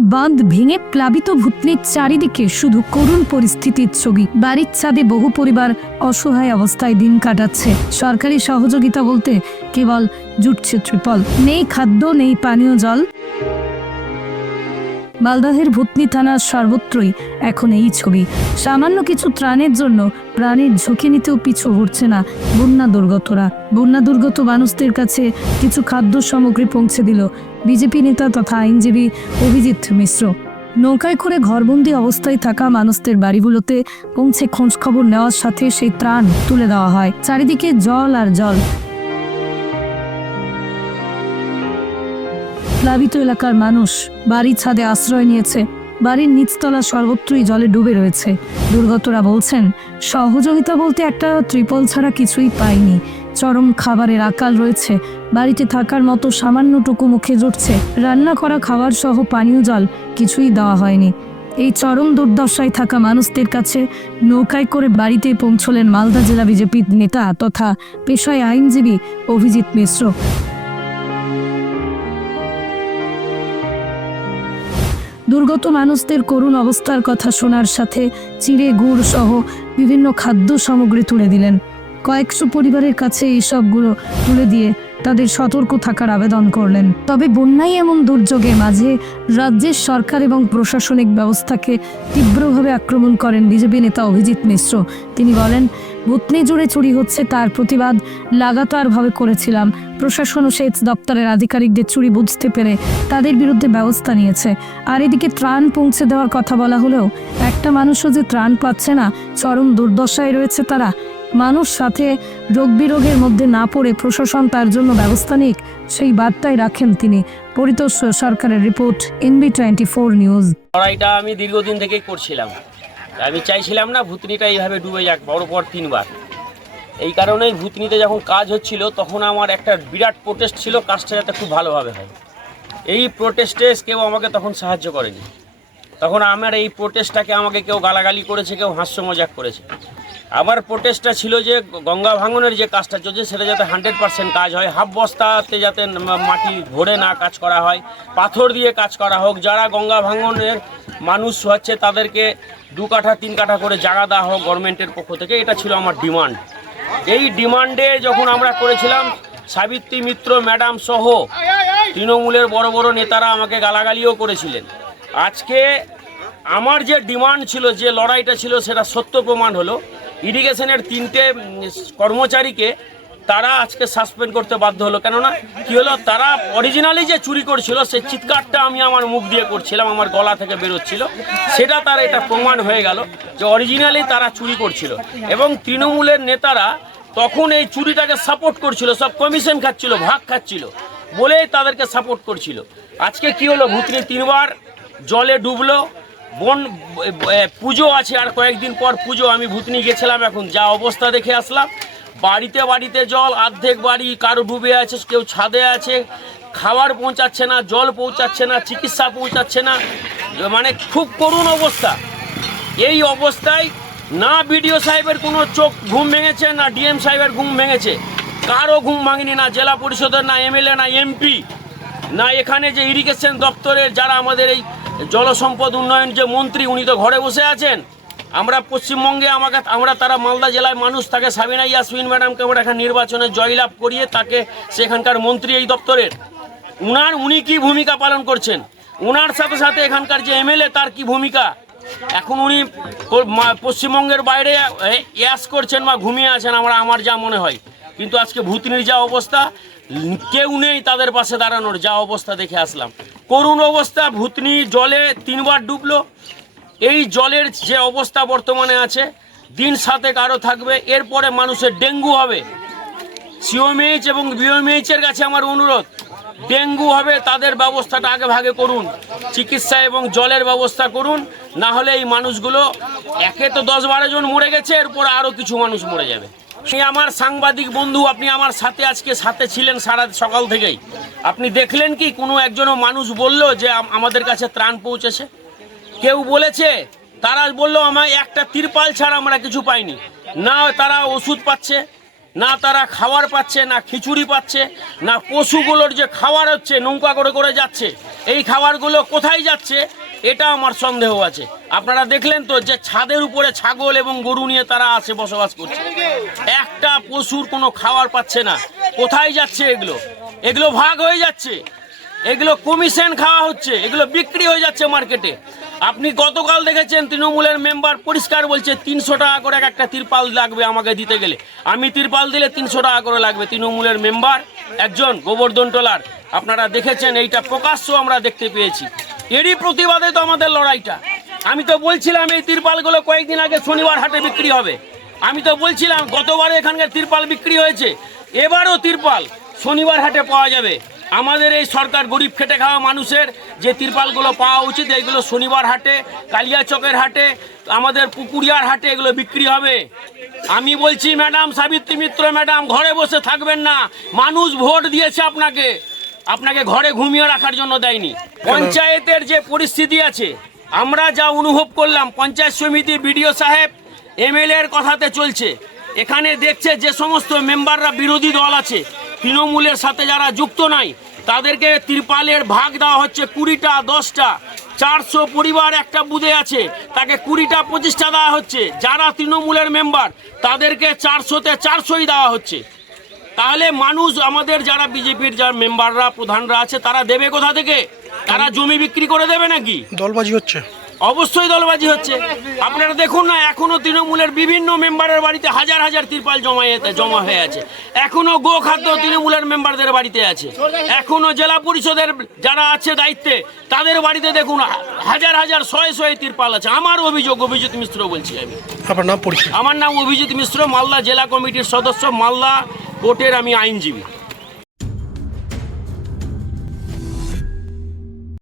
বাঁধ ভেঙে প্লাবিত ভূতনির চারিদিকে শুধু করুণ পরিস্থিতির ছবি। বাড়ির ছাদে বহু পরিবার অসহায় অবস্থায় দিন কাটাচ্ছে। সরকারি সহযোগিতা বলতে কেবল জুটছে ত্রিপল। নেই খাদ্য, নেই পানীয় জল। মালদহের ভূতনি থানার সর্বত্রই এখন এই ছবি। সামান্য কিছু ত্রাণের জন্য প্রাণের ঝুঁকি নিতেও পিছু হচ্ছে না বন্যা দুর্গতরা। বন্যা দুর্গত মানুষদের কাছে কিছু খাদ্য সামগ্রী পৌঁছে দিল বিজেপি নেতা তথা আইনজীবী অভিজিৎ মিশ্র। নৌকায় করে ঘরবন্দি অবস্থায় থাকা মানুষদের বাড়িগুলোতে পৌঁছে খোঁজ খবর নেওয়ার সাথে সেই ত্রাণ তুলে দেওয়া হয়। চারিদিকে জল আর জল। প্লাবিত এলাকার মানুষ বাড়ির ছাদে আশ্রয় নিয়েছে। বাড়ির নিচতলা সর্বত্রই জলে ডুবে রয়েছে। দুর্গতরা বলছেন, সহযোগিতা বলতে একটা ত্রিপল ছাড়া কিছুই পাইনি। চরম খাবারের আকাল রয়েছে। বাড়িতে থাকার মতো সামান্যটুকু মুখে জুটছে। রান্না করা খাবার সহ পানীয় জল কিছুই দেওয়া হয়নি। এই চরম দুর্দশায় থাকা মানুষদের কাছে নৌকায় করে বাড়িতে পৌঁছলেন মালদা জেলা বিজেপির নেতা তথা পেশায় আইনজীবী অভিজিৎ মিশ্র। দুর্গত মানুষদের করুণ অবস্থার কথা শোনার সাথে চিড়ে, গুড় সহ বিভিন্ন খাদ্য সামগ্রী তুলে দিলেন। কয়েকশো পরিবারের কাছে এই সবগুলো তুলে দিয়ে তাদের সতর্ক থাকার আবেদন করলেন। তবে বন্যায় এমন দুর্যোগে মাঝে রাজ্যের সরকার এবং প্রশাসনিক ব্যবস্থাকে তীব্রভাবে আক্রমণ করেন বিজেপি নেতা অভিজিৎ মিশ্র। তিনি বলেন ভূতনি জুড়ে চুরি হচ্ছে, তার প্রতিবাদ লাগাতারভাবে করেছিলাম। প্রশাসন ও সেচ দপ্তরের আধিকারিকদের চুরি বুঝতে পেরে তাদের বিরুদ্ধে ব্যবস্থা নিয়েছে। আর এদিকে ত্রাণ পৌঁছে দেওয়ার কথা বলা হলেও, একটা মানুষও যে ত্রাণ পাচ্ছে না, চরম দুর্দশায় রয়েছে তারা। মানুষ সাথে রোগ বিরোগের মধ্যে না পড়ে প্রশাসন তার জন্য ব্যবস্থা নিক, সেই বার্তায় রাখেন তিনি। পরিতোষ সরকারের report, NB twenty four news. লড়াইটা আমি দীর্ঘদিন থেকেই করছিলাম। আমি চাইছিলাম না ভুতনিটা এইভাবে ডুবে যাক, বড় পর তিনবার। এই কারণেই ভুতনিতে যখন কাজ হচ্ছিল, তখন আমার একটা বিরাট প্রোটেস্ট ছিল, কাজটা যাতে খুব ভালোভাবে হয়। এই প্রোটেস্টে কেউ আমাকে তখন সাহায্য করেনি। তখন আমার এই প্রোটেস্টটাকে আমাকে কেউ গালাগালি করেছে, কেউ হাস্য মজাক করেছে। আমার প্রোটেস্টটা ছিল যে গঙ্গা ভাঙনের যে কাজটা চলছে, সেটা যাতে হান্ড্রেড পার্সেন্ট কাজ হয়। হাফ বস্তাতে যাতে মাটি ভরে না কাজ করা হয়, পাথর দিয়ে কাজ করা হোক, যারা গঙ্গা ভাঙনের মানুষ হচ্ছে, তাদেরকে দু কাঠা, তিন কাঠা করে জায়গা দেওয়া হোক গভর্নমেন্টের পক্ষ থেকে, এটা ছিল আমার ডিমান্ড এই ডিমান্ডে যখন আমরা করেছিলাম, সাবিত্রী মিত্র ম্যাডাম সহ তৃণমূলের বড় বড় নেতারা আমাকে গালাগালিও করেছিলেন। আজকে আমার যে ডিমান্ড ছিল, যে লড়াইটা ছিল, সেটা সত্য প্রমাণ হলো। ইরিগেশনের তিনটে কর্মচারীকে তারা আজকে সাসপেন্ড করতে বাধ্য হলো। কেননা, কি হলো, তারা অরিজিনালি যে চুরি করছিল সেই চিৎকারটা আমি আমার মুখ দিয়ে করছিলাম, আমার গলা থেকে বেরোচ্ছিল। সেটা তার এটা প্রমাণ হয়ে গেল যে অরিজিনালি তারা চুরি করছিল। এবং তৃণমূলের নেতারা তখন এই চুরিটাকে সাপোর্ট করছিল, সব কমিশন খাচ্ছিল, ভাগ খাচ্ছিল, বলেই তাদেরকে সাপোর্ট করছিল। আজকে কি হলো, ভূতনি তিনবার জলে ডুবলো বন পুজো আছে আর কয়েকদিন পর পুজো। আমি ভূতনি গেছিলাম এখন, যা অবস্থা দেখে আসলাম। বাড়িতে বাড়িতে জল, অর্ধেক বাড়ি কারও ডুবে আছে, কেউ ছাদে আছে, খাবার পৌঁছাচ্ছে না, জল পৌঁছাচ্ছে না, চিকিৎসা পৌঁছাচ্ছে না। মানে খুব করুণ অবস্থা। এই অবস্থায় না বিডিও সাহেবের কোনো চোখ ঘুম ভেঙেছে, না ডিএম সাহেবের ঘুম ভেঙেছে। কারও ঘুম ভাঙেনি, না জেলা পরিষদের, না এমএলএ, না এমপি, না এখানে যে ইরিগেশন দপ্তরের যারা আমাদের এই জলসম্পদ উন্নয়ন যে মন্ত্রী, উনি তো ঘরে বসে আছেন। আমরা পশ্চিমবঙ্গে আমাকে, আমরা তারা মালদা জেলায় মানুষ, তাকে সাবিনা ইয়াসমিন ম্যাডামকে আমরা এখানে নির্বাচনে জয়লাভ করিয়ে তাকে সেখানকার মন্ত্রী এই দপ্তরের। উনার, উনি কি ভূমিকা পালন করছেন? উনার সাথে সাথে এখানকার যে এমএলএ, তার কি ভূমিকা? এখন উনি পশ্চিমবঙ্গের বাইরে ইয়াস করছেন বা ঘুমিয়ে আছেন, আমরা, আমার যা মনে হয়। কিন্তু আজকে ভূতনির যা অবস্থা, কেউ নেই তাদের পাশে দাঁড়ানোর, যা অবস্থা দেখে আসলাম। করুণ অবস্থা, ভূতনি জলে তিনবার ডুবলো। এই জলের যে অবস্থা বর্তমানে আছে, দিন সাতেক আরও থাকবে, এরপরে মানুষের ডেঙ্গু হবে। সিওমএইচ এবং বিওমএইচের কাছে আমার অনুরোধ, ডেঙ্গু হবে, তাদের ব্যবস্থাটা আগে ভাগে করুন, চিকিৎসা এবং জলের ব্যবস্থা করুন, না হলে এই মানুষগুলো, একে তো দশ বারো জন মরে গেছে, এরপর আরও কিছু মানুষ মরে যাবে। আমার সাংবাদিক বন্ধু, আপনি আমার সাথে আজকে সাথে ছিলেন সারা সকাল থেকেই। আপনি দেখলেন কি কোনো একজনও মানুষ বলল যে আমাদের কাছে ত্রাণ পৌঁছেছে? কেউ বলেছে, তারা বলল আমার একটা তিরপাল ছাড়া আমরা কিছু পাইনি। না তারা ওষুধ পাচ্ছে, না তারা খাবার পাচ্ছে, না খিচুড়ি পাচ্ছে, না পশুগুলোর যে খাবার হচ্ছে, নৌকা করে করে যাচ্ছে, এই খাবারগুলো কোথায় যাচ্ছে? এটা আমার সন্দেহ আছে। আপনারা দেখলেন তো যে ছাদের উপরে ছাগল এবং গরু নিয়ে তারা আছে বসবাস করছে। একটা পশুর কোনো খাবার পাচ্ছে না। কোথায় যাচ্ছে এগুলো? এগুলো ভাগ হয়ে যাচ্ছে। এগুলো কমিশন খাওয়া হচ্ছে। এগুলো বিক্রি হয়ে যাচ্ছে মার্কেটে আপনি গতকাল দেখেছেন তৃণমূলের মেম্বার পরিষ্কার বলছে, তিনশো টাকা করে এক একটা তিরপাল লাগবে আমাকে দিতে গেলে। আমি তিরপাল দিলে তিনশো টাকা করে লাগবে। তৃণমূলের মেম্বার একজন গোবর্ধন টোলার। আপনারা দেখেছেন, এইটা প্রকাশ্য আমরা দেখতে পেয়েছি। এরই প্রতিবাদে তো আমাদের লড়াইটা। আমি তো বলছিলাম এই তিরপালগুলো কয়েকদিন আগে শনিবার হাটে বিক্রি হবে। আমি তো বলছিলাম, গতবারে এখানকার তিরপাল বিক্রি হয়েছে। এবারও তিরপাল শনিবার হাটে পাওয়া যাবে। আমাদের এই সরকার গরিব খেটে খাওয়া মানুষের যে তিরপালগুলো পাওয়া উচিত এইগুলো শনিবার হাটে, কালিয়াচকের হাটে, আমাদের পুকুরিয়ার হাটে এগুলো বিক্রি হবে। আমি বলছি, ম্যাডাম সাবিত্রী মিত্র ম্যাডাম, ঘরে বসে থাকবেন না। মানুষ ভোট দিয়েছে আপনাকে। আপনাকে ঘরে ঘুমিয়ে রাখার জন্য দেয়নি। পঞ্চায়েতের যে পরিস্থিতি আছে, আমরা যা অনুভব করলাম, পঞ্চায়েত সমিতি বিডিও সাহেব এমএলএ এর কথাতে চলছে। এখানে দেখছে যে সমস্ত মেম্বাররা বিরোধী দল আছে, তৃণমূলের সাথে যারা যুক্ত নাই, তাদেরকে ত্রিপালের ভাগ দেওয়া হচ্ছে কুড়িটা, দশটা, চারশো পরিবার একটা বুধে আছে, তাকে কুড়িটা পঁচিশটা দেওয়া হচ্ছে। যারা তৃণমূলের মেম্বার, তাদেরকে চারশোতে চারশোই দেওয়া হচ্ছে। তাহলে মানুষ আমাদের যারা বিজেপির যারা মেম্বাররা প্রধানরা আছে তারা দেবে কোথা থেকে? তারা জমি বিক্রি করে দেবে নাকি? দলবাজি হচ্ছে। অবশ্যই দলবাজি হচ্ছে। আপনারা দেখুন না এখনও তৃণমূলের বিভিন্ন মেম্বারের বাড়িতে হাজার হাজার তিরপাল জমা জমা হয়ে আছে। এখনও গো খাদ্য তৃণমূলের মেম্বারদের বাড়িতে আছে। এখনও জেলা পরিষদের যারা আছে দায়িত্বে তাদের বাড়িতে দেখুন হাজার হাজার শয়ে শয়ে তিরপাল আছে। আমার অভিযোগ অভিজিৎ মিশ্র বলছি আমি। আপনার নাম পরিচয়। আমার নাম অভিজিৎ মিশ্র মালদা জেলা কমিটির সদস্য মালদা কোর্টের আমি আইনজীবী।